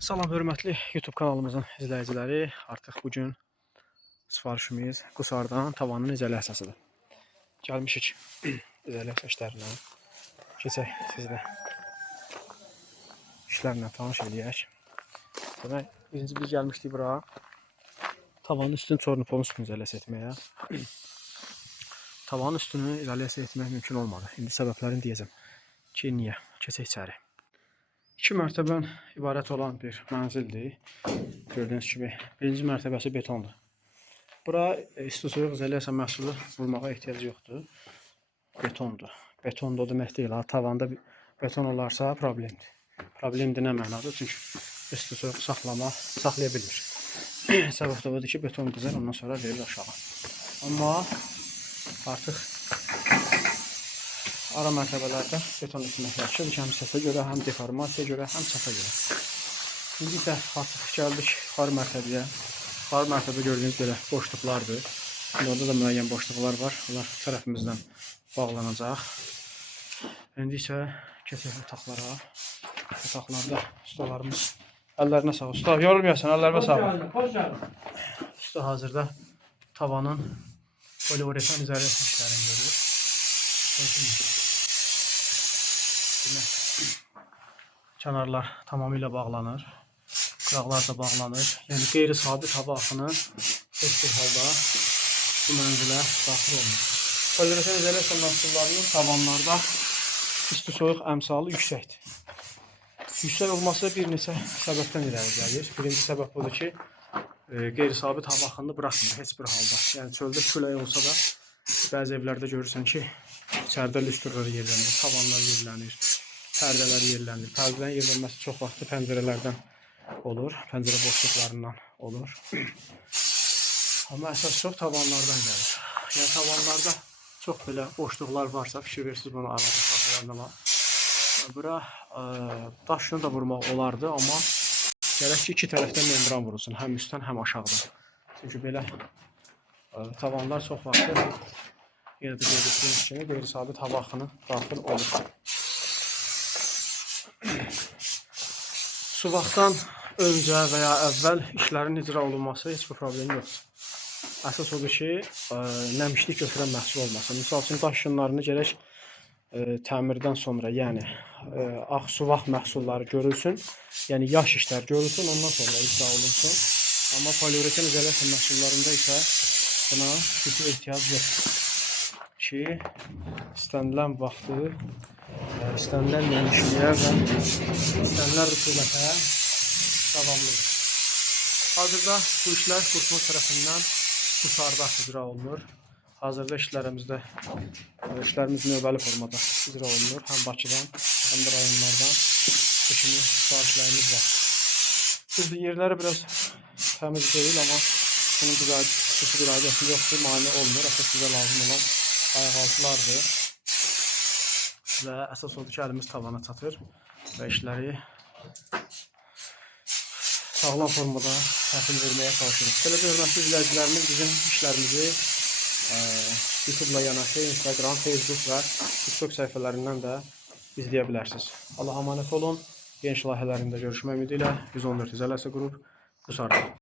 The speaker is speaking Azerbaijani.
Salam hörmətli YouTube kanalımızın izləyiciləri. Artıq bugün sifarişimiz Qusardan tavanın izole əsasıdır. Gəlmişik izole işlərinə. Keçək sizlə işlərlə tanış edək. Demək, birinci biz gəlmişdik bura. Tavanın üstünü çornupolun üstünü izolasiya etməyə. Tavanın üstünü izolasiya etmək mümkün olmadı. İndi səbəblərini deyəcəm ki, niyə? Keçək içəri. 2 mərtəbədən ibarət olan bir mənzildir. Gördüyünüz kimi birinci mərtəbəsi betondur. Bura isti-soyuq izolasiya məhsulu vurmağa ehtiyac yoxdur. Betondur. Betondur demək deyil. Tavanda beton olarsa problemdir. Problemdir nə mənadır? Çünki isti-soyuq saxlaya bilmir. Səbəb də odur ki, beton qızar, ondan sonra verir aşağı. Amma artıq ara mərtəbələrdə beton etmək yaxşıdır ki, həm səsə görə, həm deformasiyaya görə, həm çata görə. İndi isə artıq gəldik yuxarı mərtəbəyə. Yuxarı mərtəbə gördüyünüz belə boşluqlardır. İndi orada da müəyyən boşluqlar var. Onlar tərəfimizdən bağlanacaq. İndi isə keçək otaqlara. Otaqlarda ustalarımız əllərinə sağ ol. Usta, yorulmuyorsan, əllərinə sağ ol. Usta hazırda tavanın poliuretan izolasiya işlərini görür. Kənarlar tamamilə bağlanır. Qıraqlar da bağlanır. Yəni qeyri-sabit hava axını heç bir halda bu mənzilə daxil olmur. Poliuretan izolasiya məhsullarının tavanlarda isti-soyuq əmsalı yüksəkdir. Yüksək olması bir neçə səbəbdən irəli gəlir. Birinci səbəb budur ki, qeyri-sabit hava axını buraxmır heç bir halda. Yəni çöldə külək olsa da bəzi evlərdə görürsən ki, içəridə lüstrlər yerlənir, tavanlar yerlənir, pərdələr yerlənir. Pərdələrin yerlənməsi çox vaxt pəncərələrdən olur, pəncərə boşluqlarından olur. Amma əsas çox tavanlardan gəlir. Yəni tavanlarda çox belə boşluqlar varsa, fikir versiniz bunu aradan. Bura daşını da vurmaq olardı, amma gərək ki, iki tərəfdən membran vurulsun, həm üstdən, həm aşağıdan. Çünki belə tavanlar çox vaxt yenə də gördüyünüz kimi qeyri-sabit hava axını daxil olur. Su vaxtdan öncə və ya əvvəl işlərin icra olunması heç bir problem yoxdur. Əsas odur ki, nəmişlik götürən məhsul olmasın. Misal üçün, daş yığınlarını gərək təmirdən sonra, yəni su vaxt məhsulları görülsün, yəni yaş işlər görülsün, ondan sonra icra olunsun. Amma poliuretan izolasiya məhsullarında isə buna xüsusi ehtiyac yoxdur ki, istənilən vaxtı, istənilən nəmişliyə və istənilən rütubətə davamlıdır. Hazırda bu işlər Qurtuluş tərəfindən Qusarda icra olunur. Hazırda işlərimiz növbəli formada icra olunur. Həm Bakıdan, həm də rayonlardan bu kimi sifarişlərimiz var. Düzdür, yerləri biraz təmiz deyil, amma bunun xüsusi bir aidiyyəti yoxdur, mane olmur. Əsas bizə lazım olan ayaqaltılardır və əsas odur ki, əlimiz tavana çatır və işləri sağlam formada təhvil verməyə çalışırıq. Belə hörmətli izləyicilərimiz bizim işlərimizi YouTube-la yanaşı Instagram, Facebook və TikTok səhifələrindən də izləyə bilərsiniz. Allah'a əmanət olun. Yeni layihələrində görüşmək ümidi ilə 114 İzolasiya Qrup Qusarda.